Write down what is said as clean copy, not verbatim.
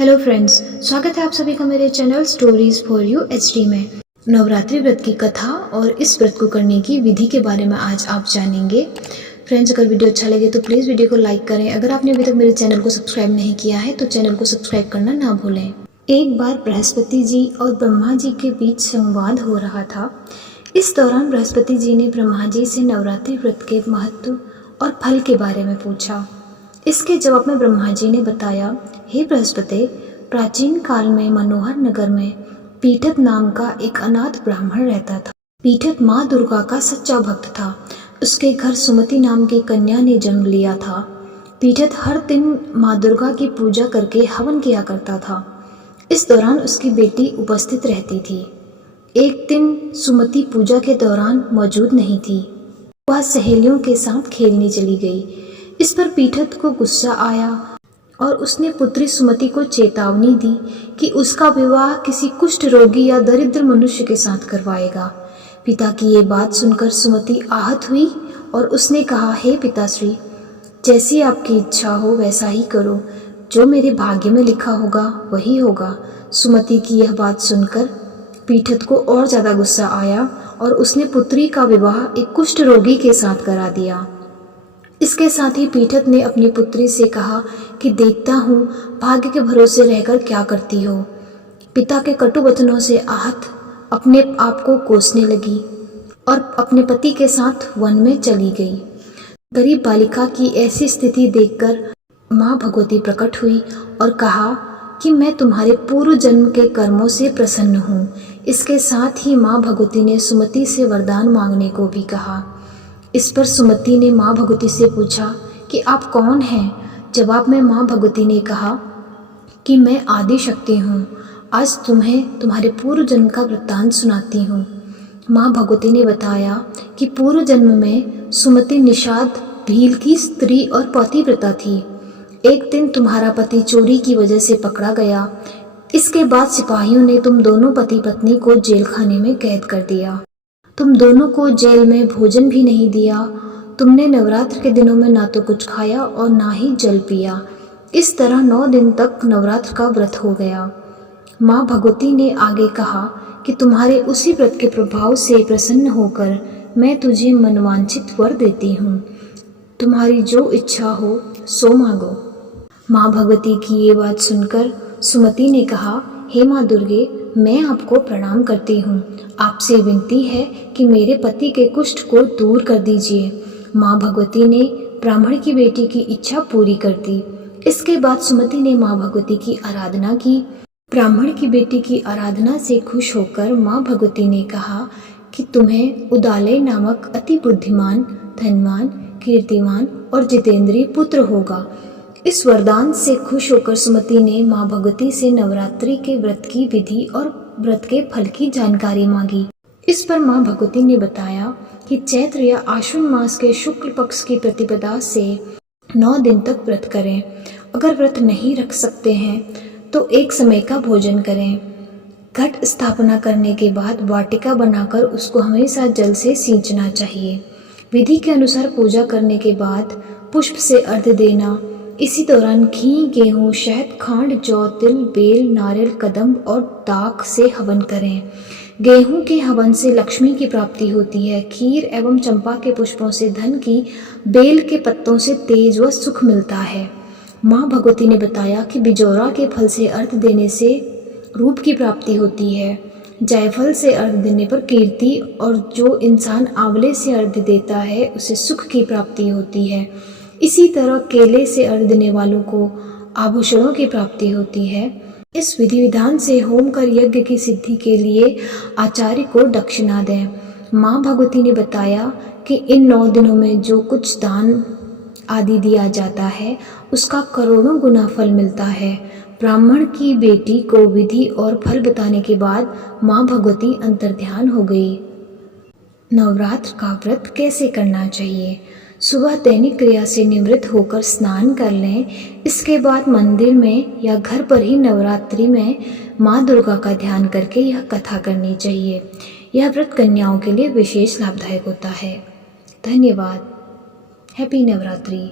Hello friends, स्वागत है आप सभी का मेरे channel stories for you HD में। नवरात्रि व्रत की कथा और इस व्रत को करने की विधि के बारे में आज आप जानेंगे। फ्रेंड्स, अगर वीडियो अच्छा लगे तो प्लीज़ वीडियो को लाइक करें। अगर आपने अभी तक मेरे चैनल को सब्सक्राइब नहीं किया है तो चैनल को सब्सक्राइब करना ना भूलें। एक बार बृहस्पति जी और ब्रह्मा जी के बीच संवाद हो रहा था। इस दौरान बृहस्पति जी ने ब्रह्मा जी से नवरात्रि व्रत के महत्व और फल के बारे में पूछा। इसके जवाब में ब्रह्मा जी ने बताया, हे बृहस्पति, प्राचीन काल में मनोहर नगर में पीठत नाम का एक अनाथ ब्राह्मण रहता था। पीठत माँ दुर्गा का सच्चा भक्त था। उसके घर सुमति नाम की कन्या ने जन्म लिया था। पीठत हर दिन माँ दुर्गा की पूजा करके हवन किया करता था। इस दौरान उसकी बेटी उपस्थित रहती थी। एक दिन सुमति पूजा के दौरान मौजूद नहीं थी। वह सहेलियों के साथ खेलने चली गई। इस पर पीठत को गुस्सा आया और उसने पुत्री सुमति को चेतावनी दी कि उसका विवाह किसी कुष्ठ रोगी या दरिद्र मनुष्य के साथ करवाएगा। पिता की ये बात सुनकर सुमति आहत हुई और उसने कहा, हे पिताश्री, जैसी आपकी इच्छा हो वैसा ही करो। जो मेरे भाग्य में लिखा होगा वही होगा। सुमति की यह बात सुनकर पीठत को और ज़्यादा गुस्सा आया और उसने पुत्री का विवाह एक कुष्ठ रोगी के साथ करा दिया। इसके साथ ही पीठत ने अपनी पुत्री से कहा कि देखता हूँ भाग्य के भरोसे रहकर क्या करती हो। पिता के कटु वचनों से आहत अपने आप को कोसने लगी और अपने पति के साथ वन में चली गई। गरीब बालिका की ऐसी स्थिति देखकर माँ भगवती प्रकट हुई और कहा कि मैं तुम्हारे पूर्व जन्म के कर्मों से प्रसन्न हूँ। इसके साथ ही माँ भगवती ने सुमति से वरदान मांगने को भी कहा। इस पर सुमति ने माँ भगवती से पूछा कि आप कौन हैं। जवाब में माँ भगवती ने कहा कि मैं आदि शक्ति हूँ। आज तुम्हें तुम्हारे पूर्व जन्म का वृत्तांत सुनाती हूँ। माँ भगवती ने बताया कि पूर्व जन्म में सुमति निषाद भील की स्त्री और पतिव्रता थी। एक दिन तुम्हारा पति चोरी की वजह से पकड़ा गया। इसके बाद सिपाहियों ने तुम दोनों पति पत्नी को जेल खाने में कैद कर दिया। तुम दोनों को जेल में भोजन भी नहीं दिया। तुमने नवरात्र के दिनों में ना तो कुछ खाया और ना ही जल पिया। इस तरह 9 दिन तक नवरात्र का व्रत हो गया। माँ भगवती ने आगे कहा कि तुम्हारे उसी व्रत के प्रभाव से प्रसन्न होकर मैं तुझे मनवांछित वर देती हूँ। तुम्हारी जो इच्छा हो सो मांगो। माँ भगवती की ये बात सुनकर सुमति ने कहा, हे माँ दुर्गे, मैं आपको प्रणाम करती हूँ। आपसे विनती है कि मेरे पति के कुष्ठ को दूर कर दीजिए। माँ भगवती ने ब्राह्मण की बेटी की इच्छा पूरी कर दी। इसके बाद सुमति ने माँ भगवती की आराधना की। ब्राह्मण की बेटी की आराधना से खुश होकर माँ भगवती ने कहा कि तुम्हें उदालय नामक अति बुद्धिमान, धनवान, कीर्तिमान और जितेंद्रीय पुत्र होगा। इस वरदान से खुश होकर सुमति ने माँ भगवती से नवरात्रि के व्रत की विधि और व्रत के फल की जानकारी मांगी। इस पर माँ भगवती ने बताया कि चैत्र या आश्विन मास के शुक्ल पक्ष की प्रतिपदा से 9 दिन तक व्रत करें। अगर व्रत नहीं रख सकते हैं तो एक समय का भोजन करें। घट स्थापना करने के बाद वाटिका बनाकर उसको हमेशा जल से सींचना चाहिए। विधि के अनुसार पूजा करने के बाद पुष्प से अर्घ्य देना। इसी दौरान घी, गेहूँ, शहद, खांड, जौ, तिल, बेल, नारियल, कदम्ब और दाख से हवन करें। गेहूँ के हवन से लक्ष्मी की प्राप्ति होती है। खीर एवं चंपा के पुष्पों से धन की, बेल के पत्तों से तेज व सुख मिलता है। माँ भगवती ने बताया कि बिजौरा के फल से अर्घ्य देने से रूप की प्राप्ति होती है। जायफल से अर्घ्य देने पर कीर्ति और जो इंसान आंवले से अर्घ्य देता है उसे सुख की प्राप्ति होती है। इसी तरह केले से अर्घ्य देने वालों को आभूषणों की प्राप्ति होती है। इस विधि विधान से होम कर यज्ञ की सिद्धि के लिए आचार्य को दक्षिणा दें। माँ भगवती ने बताया कि इन 9 दिनों में जो कुछ दान आदि दिया जाता है उसका करोड़ों गुना फल मिलता है। ब्राह्मण की बेटी को विधि और फल बताने के बाद माँ भगवती अंतर्ध्यान हो गई। नवरात्र का व्रत कैसे करना चाहिए? सुबह दैनिक क्रिया से निवृत्त होकर स्नान कर लें। इसके बाद मंदिर में या घर पर ही नवरात्रि में माँ दुर्गा का ध्यान करके यह कथा करनी चाहिए। यह व्रत कन्याओं के लिए विशेष लाभदायक होता है। धन्यवाद। हैप्पी नवरात्रि।